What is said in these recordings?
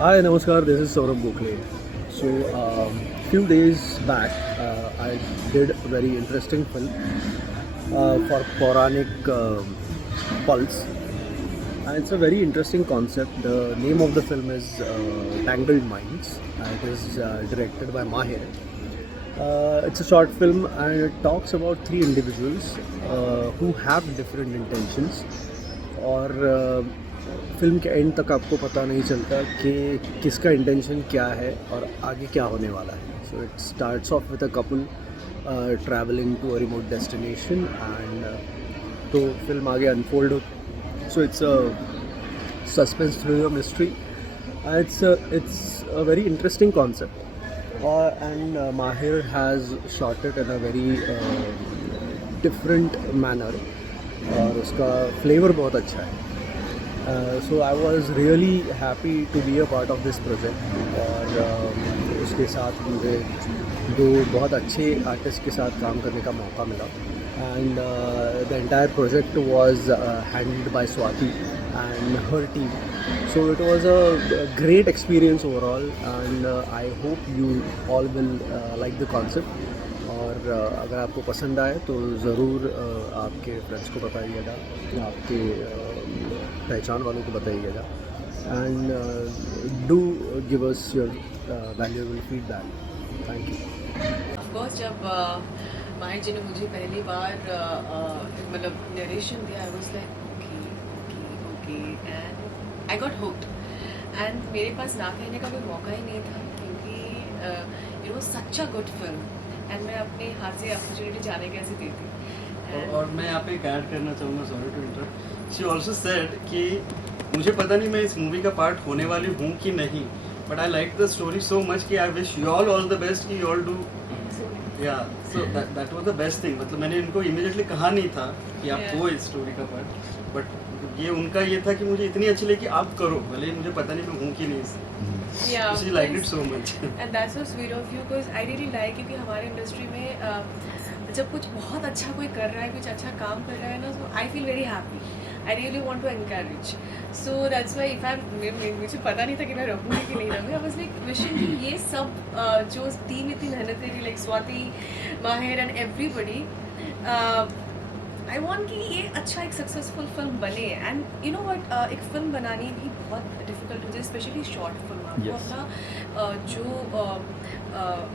Hi, Namaskar. This is Saurabh Gokhale. So, few days back, I did a very interesting film for Puranic Pulse, and it's a very interesting concept. The name of the film is Tangled Minds. It is directed by Mahir. It's a short film, and it talks about three individuals who have different intentions. और film के and तक आपको पता नहीं चलता कि किसका intention क्या है और आगे क्या होने वाला है. So it starts off with a couple travelling to a remote destination and तो फिल्म आगे अनफोल्ड होती. So it's a suspense thriller mystery. It's a very interesting concept, and Mahir has shot it in a very different manner और उसका flavour बहुत अच्छा है. So I was really happy to be a part of this project और उसके साथ मुझे दो बहुत अच्छे आर्टिस्ट के साथ काम करने का मौका मिला. And the entire project was handled by Swati and her team. So it was a great experience overall, and I hope you all will like the concept. और अगर आपको पसंद आए तो ज़रूर आपके फ्रेंड्स को बताइएगा, आपके पहचान वालों को बताइएगा. And do give us your valuable feedback. Thank you. Of course जब माहिर जी ने मुझे पहली बार मतलब नरेशन दिया, I was like okay okay and I got hooked. And मेरे पास ना कहने का कोई मौका ही नहीं था क्योंकि it was such a good film and मैं अपने हाथ से अपॉर्चुनिटी जाने कैसे देती. और मैं यहाँ पे एक ऐड करना चाहूँगा, sorry to interrupt. She also said कि मुझे पता नहीं मैं इस मूवी का पार्ट होने वाली हूँ कि नहीं, but I like the story so much कि I wish you all the best कि you all do. Yeah so that was the best thing. मतलब मैंने इनको इमीडिएटली कहा नहीं था कि आप हो इस स्टोरी का पार्ट, बट ये उनका ये था कि मुझे इतनी अच्छी लगी कि आप करो, भले ही मुझे पता नहीं मैं हूँ कि नहीं. Yeah, she like it so much. and that's so sweet of you because I really like क्योंकि हमारे इंडस्ट्री में जब कुछ बहुत अच्छा कोई कर रहा है, कुछ अच्छा काम कर रहा है ना, so I feel very happy. I really want to encourage. So that's why if मुझे पता नहीं था कि मैं रहूँगी कि नहीं रहूँगी. I was like wishing कि ये सब जो टीम इतनी मेहनत करी, like Swati, Mahir and everybody, I want कि ये अच्छा एक सक्सेसफुल फिल्म बने. एंड यू नो वट, एक फिल्म बनानी भी बहुत डिफिकल्ट होती है, स्पेशली शॉर्ट फिल्म. आपको अपना जो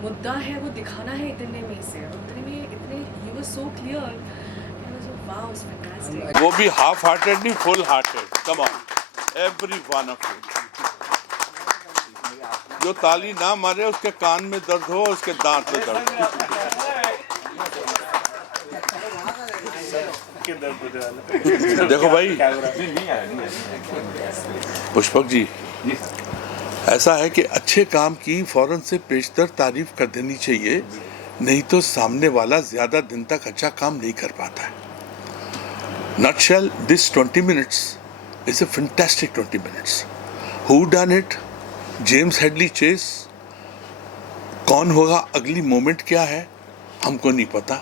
मुद्दा है वो दिखाना है इतने में से, उतने में इतने you were so clear. Wow, it's fantastic. वो भी हाफ हार्टेड नहीं, full hearted. Come on every one of you. जो ताली ना मारे उसके कान में दर्द हो, उसके दांत में दर्द हो. देखो भाई पुष्पक जी, ऐसा है कि अच्छे काम की फौरन से पेशतर तारीफ कर देनी चाहिए, नहीं तो सामने वाला ज्यादा दिन तक अच्छा काम नहीं कर पाता है. Nutshell, this 20 minutes is a fantastic 20 minutes. Who done it? James Headley Chase. कौन होगा, अगली मोमेंट क्या है, हमको नहीं पता,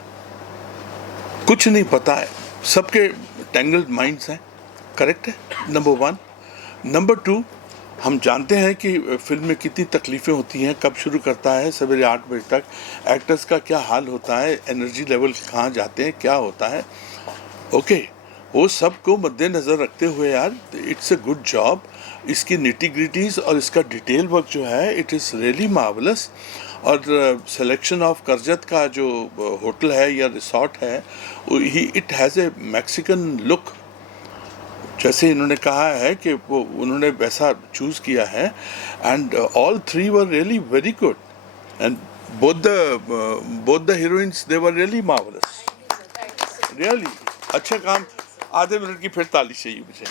कुछ नहीं पता है. सबके टैंगल्ड माइंड्स हैं. करेक्ट है, नंबर वन. नंबर टू, हम जानते हैं कि फिल्म में कितनी तकलीफ़ें होती हैं. कब शुरू करता है, सवेरे 8 बजे तक. एक्टर्स का क्या हाल होता है, एनर्जी लेवल कहाँ जाते हैं, क्या होता है. ओके, वो सब को मद्देनज़र रखते हुए यार, इट्स अ गुड जॉब. इसकी निटी-ग्रिटीज़ और इसका डिटेल वर्क जो है, इट इज़ रियली मार्वलस. और सिलेक्शन ऑफ करजत का जो होटल है या रिसॉर्ट है, it has a Mexican look. जैसे इन्होंने कहा है कि वो उन्होंने वैसा चूज़ किया है. And all three were really very good. And both the heroines, they were really marvellous. Really अच्छा काम. आधे मिनट की फिर ताली चाहिए मुझे,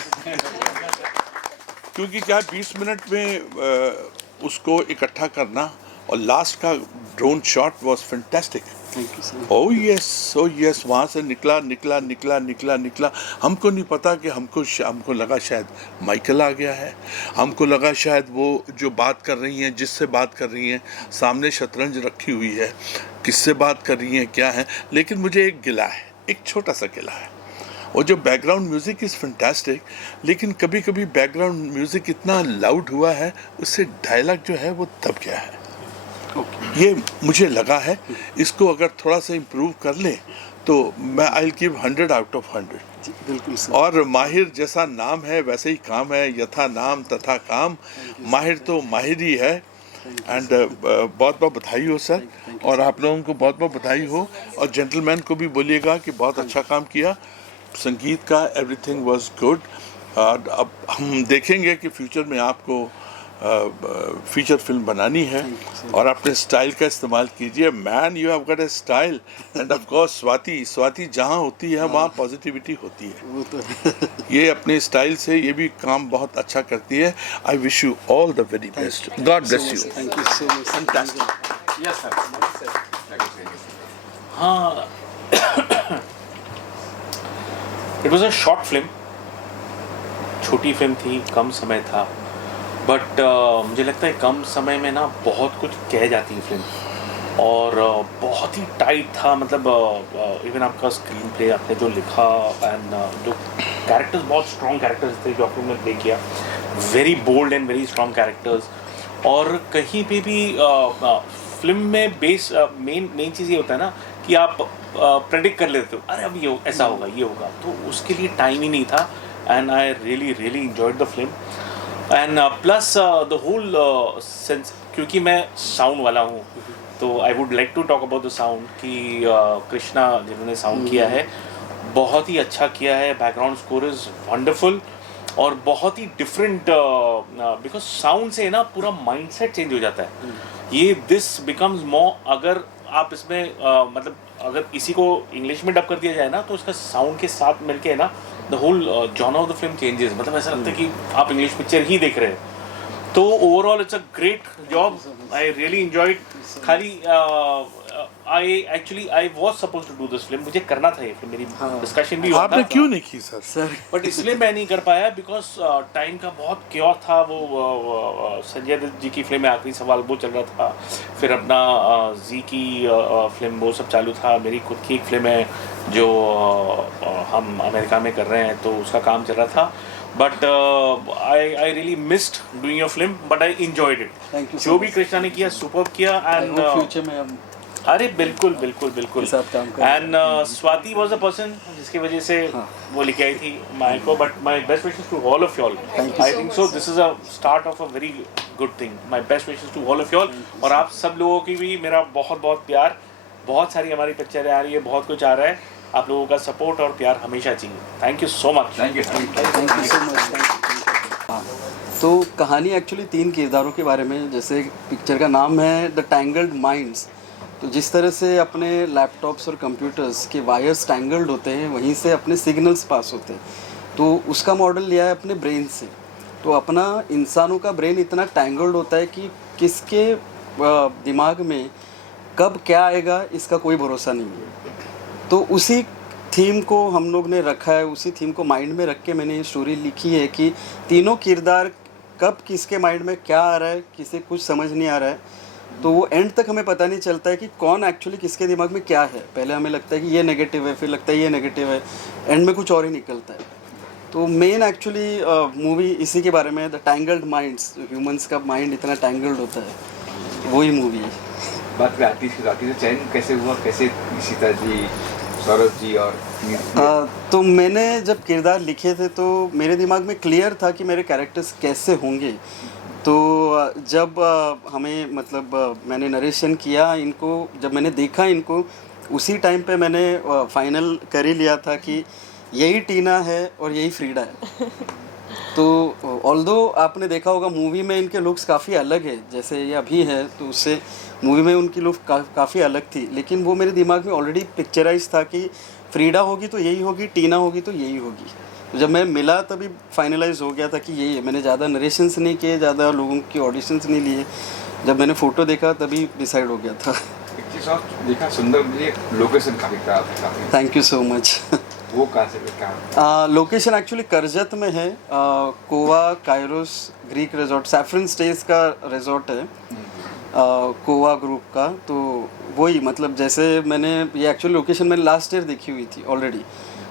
क्योंकि क्या 20 मिनट में उसको इकट्ठा करना. और लास्ट का drone shot was fantastic. Oh yes, वहाँ से निकला. हमको नहीं पता कि हमको लगा शायद माइकल आ गया है. हमको लगा शायद वो जो बात कर रही हैं, जिससे बात कर रही हैं, सामने शतरंज रखी हुई है, किससे बात कर रही हैं, क्या है. लेकिन मुझे एक गिला है, एक छोटा सा गिला है. वो जो बैकग्राउंड म्यूज़िक इज़ फैंटास्टिक, लेकिन कभी कभी बैकग्राउंड म्यूज़िक इतना लाउड हुआ है उससे डायलॉग जो है वो दब गया है। ये मुझे लगा है, इसको अगर थोड़ा सा इम्प्रूव कर लें तो मैं I will give 100 out of 100। बिल्कुल सर। और माहिर जैसा नाम है वैसे ही काम है, यथा नाम तथा काम। माहिर तो माहिर ही है। एंड बहुत बहुत बधाई हो सर, और आप लोगों को बहुत बहुत बधाई हो, और जेंटलमैन को भी बोलिएगा कि बहुत अच्छा काम किया। संगीत का एवरीथिंग वाज गुड। अब हम देखेंगे कि फ्यूचर में आपको फीचर फिल्म बनानी है, और अपने स्टाइल का इस्तेमाल कीजिए। Man, you have got a style. End of course Swati जहाँ होती है वहाँ पॉजिटिविटी होती है। वो तो ये अपने स्टाइल से ये भी काम बहुत अच्छा करती है। I wish you all the very best. God bless you. Thank you so much. Fantastic. Yes sir. हाँ, it was a short film, छोटी फिल्म थी, कम समय था, बट मुझे लगता है कम समय में ना बहुत कुछ कह जाती है फिल्म, और बहुत ही टाइट था। मतलब इवन आपका स्क्रीन प्ले आपने जो लिखा, एंड जो कैरेक्टर्स, बहुत स्ट्रॉन्ग कैरेक्टर्स थे जो आप लोगों ने प्ले किया, very bold and very strong characters. और कहीं पे भी फिल्म में बेस मेन चीज़ ये होता है ना कि आप प्रेडिक्ट कर लेते हो, अरे अब ये ऐसा होगा, ये होगा, तो उसके लिए टाइम ही नहीं था। And I really enjoyed the film, and plus the whole sense, क्योंकि मैं साउंड वाला हूँ तो I would like to talk about the sound कि कृष्णा जिन्होंने साउंड किया है बहुत ही अच्छा किया है। बैकग्राउंड स्कोर इज़ वंडरफुल और बहुत ही डिफरेंट, बिकॉज साउंड से ना पूरा माइंडसेट चेंज हो जाता है। ये दिस बिकम्स मोर, अगर आप इसमें मतलब अगर इसी को इंग्लिश में डब कर दिया जाए ना तो इसका साउंड के साथ मिलके ना the whole genre of the film changes. मतलब ऐसा लगता है कि आप इंग्लिश पिक्चर ही देख रहे हैं। तो overall it's a great job, I really enjoyed. खाली I was supposed to do this film, मुझे करना था ये फिल्म, मेरी डिस्कशन भी हुआ था। आपने क्यों नहीं की सर? सर बट इसलिए मैं नहीं कर पाया बिकॉज टाइम का बहुत क्योर था। वो संजय दत्त जी की फिल्म आखिरी सवाल वो चल रहा था, फिर अपना जी की फिल्म वो सब चालू था, मेरी खुद की एक फिल्म है जो हम अमेरिका में कर रहे हैं तो उसका काम चल रहा था। But I really missed doing your film, but I enjoyed it. Thank you जो भी कृष्णा ने किया सुपर्ब किया। एंड फ्यूचर में हम अरे बिल्कुल बिल्कुल बिल्कुल। साथ काम करेंगे। And Swati was a person जिसकी वजह से वो लेके आई थी माय को। But my best wishes to all of you all. I think so this is a start of a very good thing. My best wishes to all of you all. और आप सब लोगों की भी मेरा बहुत बहुत प्यार। बहुत सारी हमारी पिक्चरें आ रही है, बहुत कुछ आ रहा है, आप लोगों का सपोर्ट और प्यार हमेशा चाहिए। Thank you so much. Thank you so much. तो कहानी एक्चुअली 3 किरदारों के बारे में, जैसे पिक्चर का नाम है द टैंगल्ड माइंड्स। तो जिस तरह से अपने लैपटॉप्स और कंप्यूटर्स के वायर्स टैंगल्ड होते हैं वहीं से अपने सिग्नल्स पास होते हैं, तो उसका मॉडल लिया है अपने ब्रेन से। तो अपना इंसानों का ब्रेन इतना टैंगल्ड होता है कि किसके दिमाग में कब क्या आएगा इसका कोई भरोसा नहीं है। तो उसी थीम को हम लोग ने रखा है, उसी थीम को माइंड में रख के मैंने ये स्टोरी लिखी है कि तीनों किरदार कब किसके माइंड में क्या आ रहा है, किसे कुछ समझ नहीं आ रहा है, तो वो एंड तक हमें पता नहीं चलता है कि कौन एक्चुअली किसके दिमाग में क्या है। पहले हमें लगता है कि ये नेगेटिव है, फिर लगता है ये नेगेटिव है, एंड में कुछ और ही निकलता है। तो मेन एक्चुअली मूवी इसी के बारे में है, द टैंगल्ड माइंड्स। ह्यूमंस का माइंड इतना टैंगल्ड होता है, वही मूवी है। बात पे आती से चयन कैसे हुआ, कैसे सीता जी, सौरभ जी और तो मैंने जब किरदार लिखे थे तो मेरे दिमाग में क्लियर था कि मेरे कैरेक्टर्स कैसे होंगे। तो जब हमें मतलब मैंने नरेशन किया इनको, जब मैंने देखा इनको, उसी टाइम पे मैंने फाइनल कर ही लिया था कि यही टीना है और यही फ्रीडा है। तो ऑल्दो आपने देखा होगा मूवी में इनके लुक्स काफ़ी अलग है, जैसे ये अभी है तो उससे मूवी में उनकी लुक काफ़ी अलग थी, लेकिन वो मेरे दिमाग में ऑलरेडी पिक्चराइज था कि फ्रीडा होगी तो यही होगी, टीना होगी तो यही होगी। तो जब मैं मिला तभी फाइनलाइज हो गया था कि यही है। मैंने ज़्यादा नरेशंस नहीं किए, ज़्यादा लोगों की ऑडिशंस नहीं लिए, जब मैंने फ़ोटो देखा तभी डिसाइड हो गया था। एक चीज़ और देखा, सुंदर मुझे लोकेशन काफ़ी खराब है काफ़ी। Thank you so much. वो कहाँ से कहाँ? लोकेशन एक्चुअली करजत में है, Kova Kairos Greek resort, saffron stage का रिजॉर्ट है, कोवा ग्रुप का। तो वही मतलब जैसे मैंने ये एक्चुअली लोकेशन मैंने लास्ट ईयर देखी हुई थी ऑलरेडी,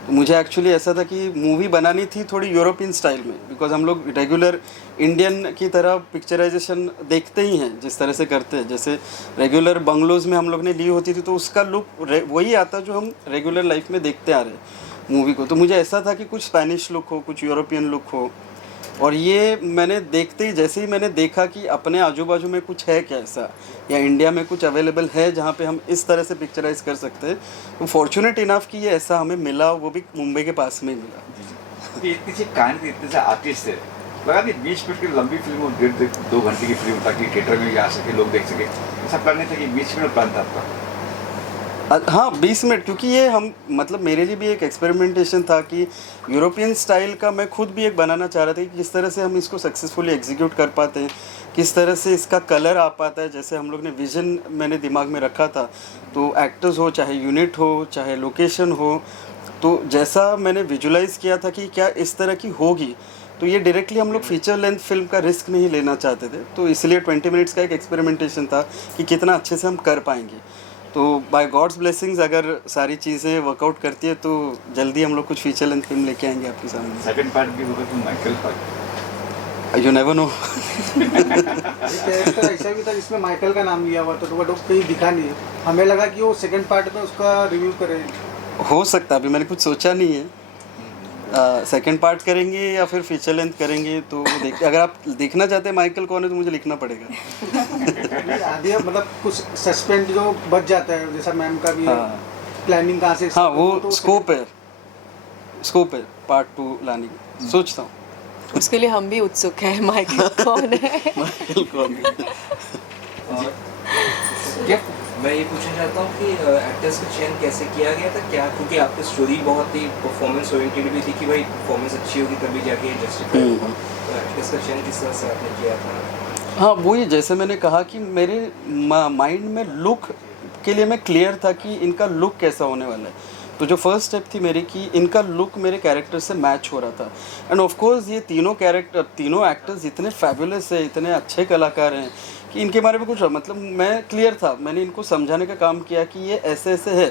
तो मुझे एक्चुअली ऐसा था कि मूवी बनानी थी थोड़ी यूरोपियन स्टाइल में, बिकॉज हम लोग रेगुलर इंडियन की तरह पिक्चराइजेशन देखते ही हैं जिस तरह से करते हैं, जैसे रेगुलर बंगलोज़ में हम लोग ने ली होती थी तो उसका लुक वही आता जो हम रेगुलर लाइफ में देखते आ रहे हैं मूवी को। तो मुझे ऐसा था कि कुछ स्पेनिश लुक हो, कुछ यूरोपियन लुक हो, और ये मैंने देखते ही जैसे ही मैंने देखा कि अपने आजू बाजू में कुछ है क्या ऐसा, या इंडिया में कुछ अवेलेबल है जहाँ पे हम इस तरह से पिक्चराइज कर सकते हैं, तो फॉर्चुनेट इनफ कि ये ऐसा हमें मिला, वो भी मुंबई के पास में ही मिला। ये इतनी सी कहानी थी, इतने से आर्टिस्ट है, लगा नहीं 20 मिनट की लंबी फिल्म और 1.5-2 घंटे की फिल्म ताकि थिएटर में भी आ सके, लोग देख सके, ऐसा प्लान नहीं था कि 20 मिनट प्लान था आपका? हाँ 20 मिनट, क्योंकि ये हम मतलब मेरे लिए भी एक एक्सपेरिमेंटेशन था कि यूरोपियन स्टाइल का मैं खुद भी एक बनाना चाह रहा था कि किस तरह से हम इसको सक्सेसफुली एग्जीक्यूट कर पाते हैं, किस तरह से इसका कलर आ पाता है, जैसे हम लोग ने विज़न मैंने दिमाग में रखा था, तो एक्टर्स हो, चाहे यूनिट हो, चाहे लोकेशन हो, तो जैसा मैंने विजुलाइज़ किया था कि क्या इस तरह की होगी, तो ये डायरेक्टली हम लोग फीचर लेंथ फिल्म का रिस्क नहीं लेना चाहते थे, तो इसलिए 20 मिनट्स का एक एक्सपेरिमेंटेशन था कि कितना अच्छे से हम कर पाएंगे। तो बाय गॉड्स ब्लेसिंग्स अगर सारी चीज़ें वर्कआउट करती है तो जल्दी हम लोग कुछ फीचर लेंथ फिल्म लेके आएंगे आपके सामने। सेकंड पार्ट भी होगा तो Michael part, you never know. Character ऐसा भी था जिसमें माइकल का नाम लिया हुआ था, तो बट वो कहीं दिखा नहीं है, हमें लगा कि वो सेकंड पार्ट में उसका रिव्यू करें। हो सकता है, अभी मैंने कुछ सोचा नहीं है, सेकंड पार्ट करेंगे या फिर फीचर लेंथ करेंगे, तो अगर आप देखना चाहते हैं माइकल कौन है तो मुझे लिखना पड़ेगा। आधी मतलब कुछ सस्पेंस जो बच जाता है, जैसा मैम का भी हाँ। प्लानिंग कहाँ से, हाँ वो तो स्कोप है पार्ट 2 लाने की, सोचता हूँ। उसके लिए हम भी उत्सुक हैं, माइकल कौन है। माइकल कौन है? क्या मैं ये पूछना चाहता हूँ कि एक्टर्स का चयन कैसे किया गया था, क्या क्योंकि आपकी स्टोरी बहुत ही परफॉर्मेंस ओरिएंटेड भी थी कि भाई परफॉर्मेंस अच्छी होगी तभी जाके जस्टिफाई होगा, तो एक्टर्स का चयन किस तरह से आपने किया था? हाँ वही, जैसे मैंने कहा कि मेरे माइंड में लुक के लिए मैं क्लियर था कि इनका लुक कैसा होने वाला है, तो जो फर्स्ट स्टेप थी मेरी कि इनका लुक मेरे कैरेक्टर से मैच हो रहा था। एंड ऑफ कोर्स ये तीनों एक्टर्स इतने फैबुलस है, इतने अच्छे कलाकार हैं कि इनके बारे में कुछ मतलब मैं क्लियर था, मैंने इनको समझाने का काम किया कि ये ऐसे ऐसे है,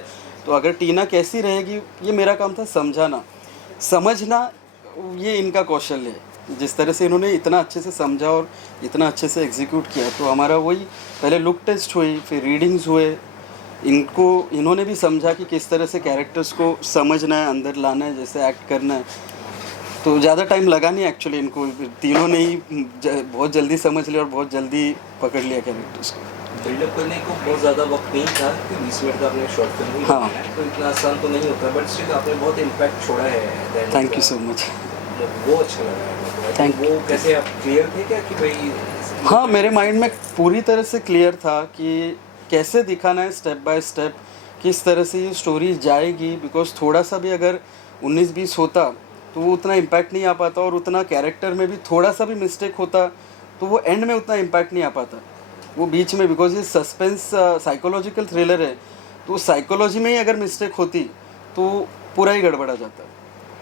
तो अगर टीना कैसी रहेगी ये मेरा काम था समझाना, समझना ये इनका कौशल है। जिस तरह से इन्होंने इतना अच्छे से समझा और इतना अच्छे से एग्जीक्यूट किया, तो हमारा वही पहले लुक टेस्ट हुई, फिर रीडिंग्स हुए, इन्होंने भी समझा कि किस तरह से कैरेक्टर्स को समझना है, अंदर लाना है, जैसे एक्ट करना है, तो ज़्यादा टाइम लगा नहीं एक्चुअली, इनको तीनों ने ही बहुत जल्दी समझ लिया और बहुत जल्दी पकड़ लिया कैरेक्टर्स को। बिल्डअप करने को बहुत ज़्यादा वक्त नहीं था कि 20 मिनट का आपने शॉर्ट फिल्म ही बनाया है, तो इतना आसान तो नहीं होता, बट स्टिल आपने बहुत इम्पैक्ट छोड़ा है। Thank you so much. वो अच्छा लगा है। Thank वो कैसे आप क्लियर थे क्या कि भाई? हाँ मेरे माइंड में पूरी तरह से क्लियर था कि कैसे दिखाना है स्टेप बाय स्टेप, किस तरह से ये स्टोरी जाएगी, बिकॉज थोड़ा सा भी अगर 19-20 होता तो वो उतना इम्पैक्ट नहीं आ पाता, और उतना कैरेक्टर में भी थोड़ा सा भी मिस्टेक होता तो वो एंड में उतना इम्पैक्ट नहीं आ पाता, वो बीच में, बिकॉज ये सस्पेंस साइकोलॉजिकल थ्रिलर है, तो साइकोलॉजी में ही अगर मिस्टेक होती तो पूरा ही गड़बड़ा जाता।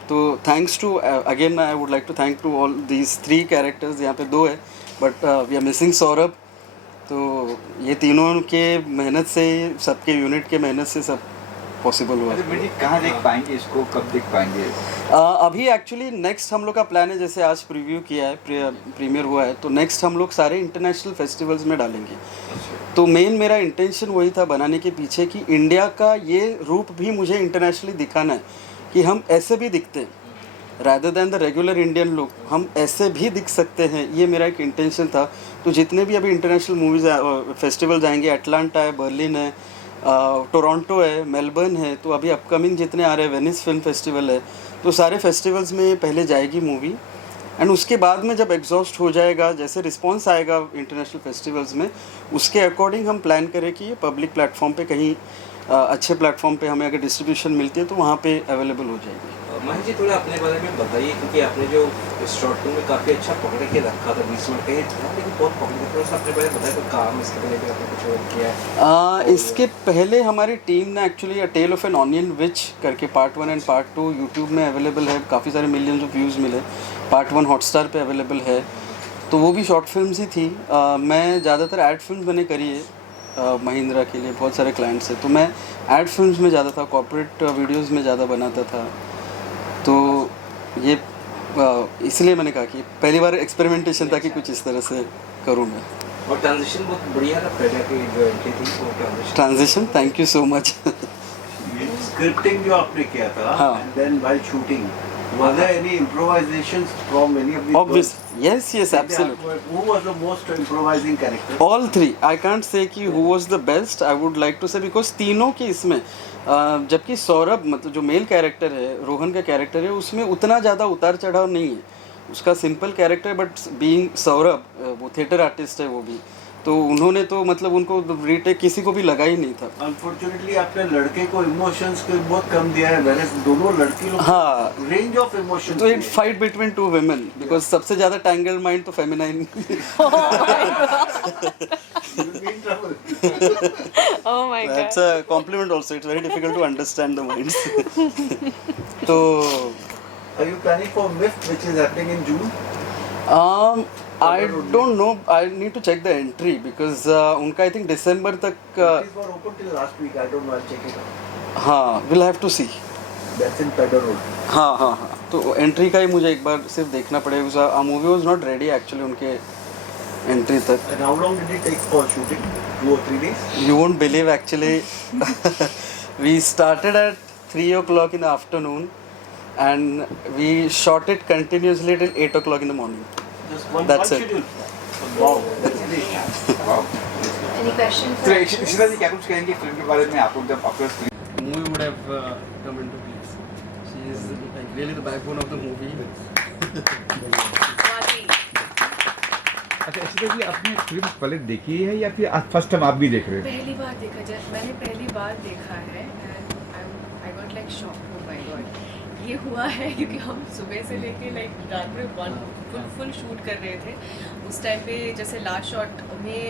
तो thanks to again I would like to thank to all these 3 characters, यहाँ पे 2 है but we are missing Saurabh, तो ये तीनों के मेहनत से, सबके यूनिट के मेहनत से सब पॉसिबल हुआ। अरे जी कहाँ देख पाएंगे इसको, कब देख पाएंगे? अभी एक्चुअली नेक्स्ट हम लोग का प्लान है, जैसे आज प्रीव्यू किया है, प्रीमियर हुआ है, तो नेक्स्ट हम लोग सारे इंटरनेशनल फेस्टिवल्स में डालेंगे। तो मेन मेरा इंटेंशन वही था बनाने के पीछे कि इंडिया का ये रूप भी मुझे इंटरनेशनली दिखाना है कि हम ऐसे भी दिखते हैं, rather than the regular Indian look, हम ऐसे भी दिख सकते हैं, ये मेरा एक इंटेंशन था। तो जितने भी अभी इंटरनेशनल मूवीज़ फेस्टिवल्स आएंगे, अटलांटा है, बर्लिन है, टोरंटो है, मेलबर्न है, तो अभी अपकमिंग जितने आ रहे हैं, वेनिस फिल्म फेस्टिवल है, तो सारे फेस्टिवल्स में पहले जाएगी मूवी, एंड उसके बाद में जब एग्जॉस्ट हो जाएगा, जैसे रिस्पॉन्स आएगा इंटरनेशनल फेस्टिवल्स में, उसके अकॉर्डिंग हम प्लान करें कि ये पब्लिक प्लेटफॉर्म पे कहीं अच्छे प्लेटफॉर्म पे हमें अगर डिस्ट्रीब्यूशन मिलती है तो वहाँ पे अवेलेबल हो जाएगी। महेश जी थोड़ा अपने बारे में बताइए, क्योंकि आपने जो शॉर्ट फिल्म में काफ़ी अच्छा पकड़ के रखा था, 20 मिनट का ही था लेकिन बहुत पकड़ के, अपने बारे में बताया तो काम इसके पहले भी आपने कुछ और किया है? इसके पहले हमारी टीम ने actually a tale of an onion which करके पार्ट 1 एंड पार्ट 2 यूट्यूब में अवेलेबल है, काफ़ी सारे मिलियंस ऑफ व्यूज़ मिले, पार्ट 1 हॉटस्टार पे अवेलेबल है, तो वो भी शॉर्ट फिल्म्स ही थी। मैं ज़्यादातर एड फिल्म मैंने करी है महिंद्रा के लिए, बहुत सारे क्लाइंट्स हैं, तो मैं एड फिल्म्स में ज़्यादा था, कॉर्पोरेट वीडियोज़ में ज़्यादा बनाता था। तो ये इसलिए मैंने कहा कि पहली बार एक्सपेरिमेंटेशन था कि कुछ इस तरह से करूँ मैं. और ट्रांजिशन बहुत बढ़िया था प्रजा की जो एंट्री थी वो transition thank you so much. Scripting जो आपने किया था हाँ. and then while shooting was there any improvisations from any of the Obvious. girls? Yes, absolutely. Who was the most improvising character? All three. I can't say कि who was the best. I would like to say because तीनों के इसमें जबकि सौरभ मतलब जो male character है, रोहन का character है, उसमें उतना ज़्यादा उतार चढ़ाव नहीं है. उसका simple character but being Saurabh वो थिएटर आर्टिस्ट है वो भी, तो उन्होंने तो मतलब उनको रीटेक किसी को भी लगा ही नहीं था. Unfortunately आपने लड़के को इमोशंस को बहुत कम दिया है, whereas दोनों लड़की लोग हाँ. Range of emotions. तो एक fight between two women because सबसे ज़्यादा टैंगल माइंड तो feminine. Oh my god. That's a compliment also. It's very difficult to understand the minds. तो Are you planning for MIFF which is happening in June? I don't know. I need to check the entry because उनका I think December तक It was open till last week. I don't know. I'll check it out. हाँ we'll have to see. That's in Pedder Road. हाँ हाँ हाँ तो entry का ही मुझे एक बार सिर्फ देखना पड़ेगा. Movie was not ready actually उनके एंट्री तक. And how long did it take for shooting? 2 or 3 days? You won't believe actually. We started at 3 o'clock in the afternoon and we shot it continuously till 8 o'clock in the morning. Just one That's it. schedule. Wow, that's great. Wow. Any question तो for Ishita जी क्या कुछ कहेंगे film के बारे में? आपको जब आपका Movie would have come into place. She is like really the backbone of the movie. Swati. अच्छा इशिता जी आपने फिल्म पहले देखी है या फिर आज फर्स्ट टाइम आप भी देख रहे हैं? पहली बार देखा जब मैंने पहली बार देखा है and I got like shock. Oh my God ये हुआ है क्योंकि हम सुबह से लेके लाइक रात में फुल शूट कर रहे थे. उस टाइम पे जैसे लास्ट शॉट में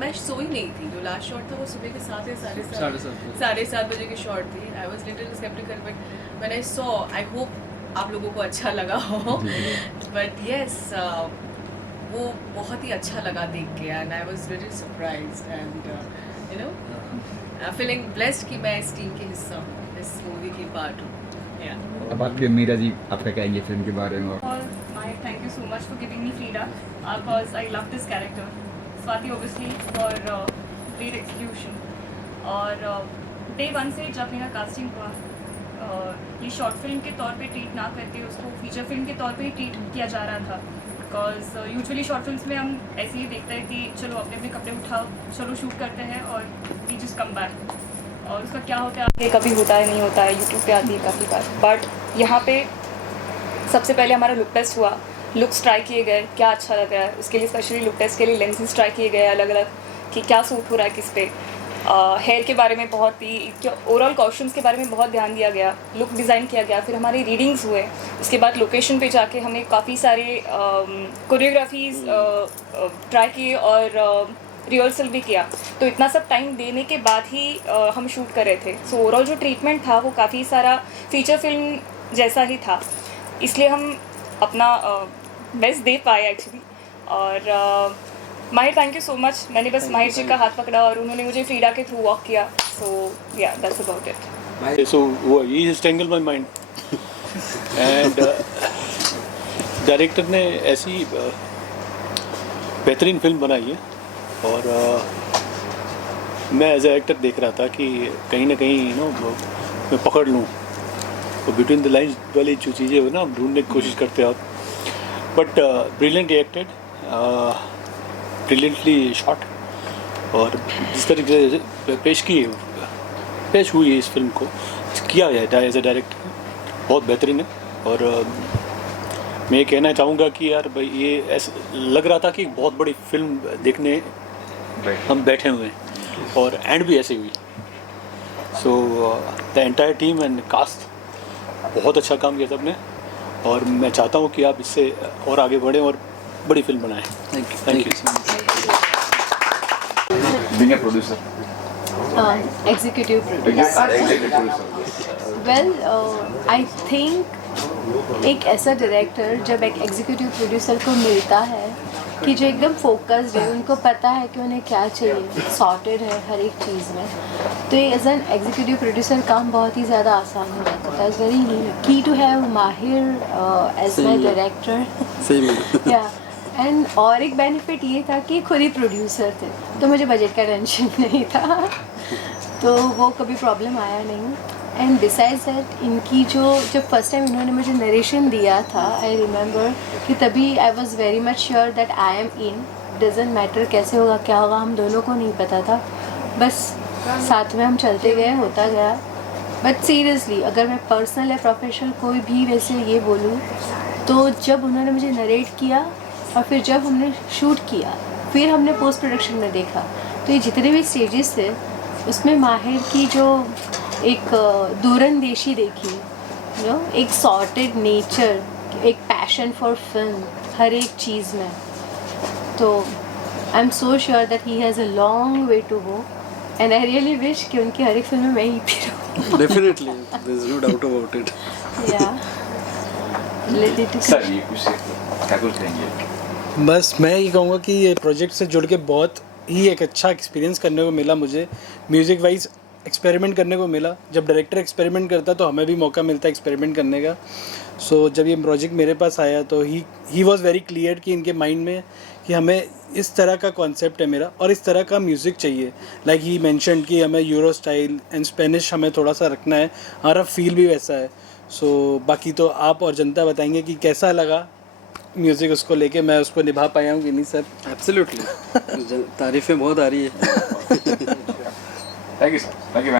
मैं सोई नहीं थी. जो लास्ट शॉट था वो सुबह के 7 या 7:30 बजे की शॉट थी. I was little sceptical but when I saw I hope आप लोगों को अच्छा लगा हो. बट येस वो बहुत ही अच्छा लगा देख के and I was little surprised and you know feeling blessed कि मैं इस टीम के हिस्सा हूँ, इस मूवी की पार्ट हूँ. अब बात करें मीरा जी आप क्या कहेंगे फिल्म के बारे में? Thank you so much for giving me Frida because I love this character. Swati obviously for great execution. और day 1 से जब मेरा casting हुआ ये शॉर्ट फिल्म के तौर पे ट्रीट ना करके उसको फीचर फिल्म के तौर पे ही ट्रीट किया जा रहा था. बिकॉज यूजुअली शॉर्ट फिल्म्स में हम ऐसे ही देखते हैं कि चलो अपने अपने कपड़े उठाओ चलो शूट करते हैं और वी जस्ट कम बैक. और उसका क्या होता है आगे कभी होता है नहीं होता है, यूट्यूब पे आती है काफ़ी बार. बट यहाँ पे सबसे पहले हमारा लुक टेस्ट हुआ. लुक्स ट्राई किए गए क्या अच्छा लग रहा है. उसके लिए स्पेशली लुक टेस्ट के लिए लेंसेज ट्राई किए गए अलग अलग कि क्या सूट हो रहा है किस पे. हेयर के बारे में बहुत ही ओवरऑल कॉस्ट्यूम्स के बारे में बहुत ध्यान दिया गया. लुक डिज़ाइन किया गया. फिर हमारी रीडिंग्स हुए. उसके बाद लोकेशन पे जाके हमें काफ़ी सारे कोरियोग्राफीज ट्राई किए और रिहर्सल भी किया. तो इतना सब टाइम देने के बाद ही हम शूट कर रहे थे. सो ओवरऑल जो ट्रीटमेंट था वो काफ़ी सारा फीचर फिल्म जैसा ही था. इसलिए हम अपना बेस्ट दे पाए एक्चुअली. और माहिर थैंक यू सो मच. मैंने बस माहिर जी का हाथ पकड़ा और उन्होंने मुझे फ्रीडा के थ्रू वॉक किया. सो या that's about it. So he has tangled my mind. And director ने ऐसी बेहतरीन फिल्म बनाई है और मैं एज ए एक्टर देख रहा था कि कहीं ना कहीं मैं पकड़ लूँ. तो बिटवीन द लाइन्स वाली जो चीज़ें हो ना ढूंढने की कोशिश करते हो आप. But brilliantly acted, brilliantly shot और जिस तरीके से पेश हुई है इस फिल्म को किया गया है एज ए डायरेक्टर बहुत बेहतरीन है. और मैं ये कहना चाहूँगा कि यार भाई ये ऐसा लग रहा था कि बहुत बड़ी फिल्म देखने हम बैठे हुए हैं और एंड भी ऐसे हुई. So the entire team and cast बहुत अच्छा काम किया सबने और मैं चाहता हूँ कि आप इससे और आगे बढ़ें और बड़ी फिल्म बनाएं. Thank you. Being a producer. executive producer? Well, I think एक ऐसा डायरेक्टर जब एक एग्जीक्यूटिव प्रोड्यूसर को मिलता है कि जो एकदम फोकस्ड है, उनको पता है कि उन्हें क्या चाहिए, सॉर्टेड है हर एक चीज़ में। तो ये एज एन एग्जीक्यूटिव प्रोड्यूसर काम बहुत ही ज़्यादा आसान हो जाता था। इट्स वेरी की टू हैव माहिर एज माई डायरेक्टर। या एंड और एक बेनिफिट ये था कि खुद ही प्रोड्यूसर थे, तो मुझे बजट का टेंशन नहीं था, तो वो कभी प्रॉब्लम आया नहीं। एंड बिसाइड्स दैट इनकी जब फर्स्ट टाइम इन्होंने मुझे नरेशन दिया था, आई रिमेंबर कि तभी I was very much sure that I am in, doesn't matter कैसे होगा क्या होगा, हम दोनों को नहीं पता था, बस साथ में हम चलते गए, होता गया। बट सीरियसली अगर मैं पर्सनल या प्रोफेशनल कोई भी वैसे ये बोलूँ, तो जब उन्होंने मुझे नरेट किया और फिर जब हमने शूट किया, फिर हमने पोस्ट प्रोडक्शन में देखा, तो ये जितने भी स्टेजेस थे उसमें माहिर की जो एक दूरंदेशी देखी, यू नो, एक सॉर्टेड नेचर, एक पैशन फॉर फिल्म हर एक चीज़ में। तो I am so sure that he has a long way to go and I really wish कि उनकी हर एक फिल्म में मैं ही थी रहूं। Definitely, there is no doubt about it. या सर ये कुछ क्या कुछ कहेंगे? बस मैं ये कहूँगा कि ये प्रोजेक्ट से जुड़ के बहुत ही एक अच्छा एक्सपीरियंस करने को मिला मुझे, म्यूज़िक वाइज एक्सपेरिमेंट करने को मिला। जब डायरेक्टर एक्सपेरिमेंट करता तो हमें भी मौका मिलता है एक्सपेरिमेंट करने का। सो जब ये प्रोजेक्ट मेरे पास आया तो ही वॉज वेरी क्लियर कि इनके माइंड में कि हमें इस तरह का कॉन्सेप्ट है मेरा और इस तरह का म्यूज़िक चाहिए। लाइक ही मेंशन कि हमें यूरो स्टाइल एंड स्पेनिश हमें थोड़ा सा रखना है, हमारा फील भी वैसा है। सो बाकी तो आप और जनता बताएंगे कि कैसा लगा म्यूज़िक उसको लेके, मैं उसको निभा पाया हूँ कि नहीं सर। एब्सोल्युटली तारीफ़ें बहुत आ रही है। Thank you sir, thank you.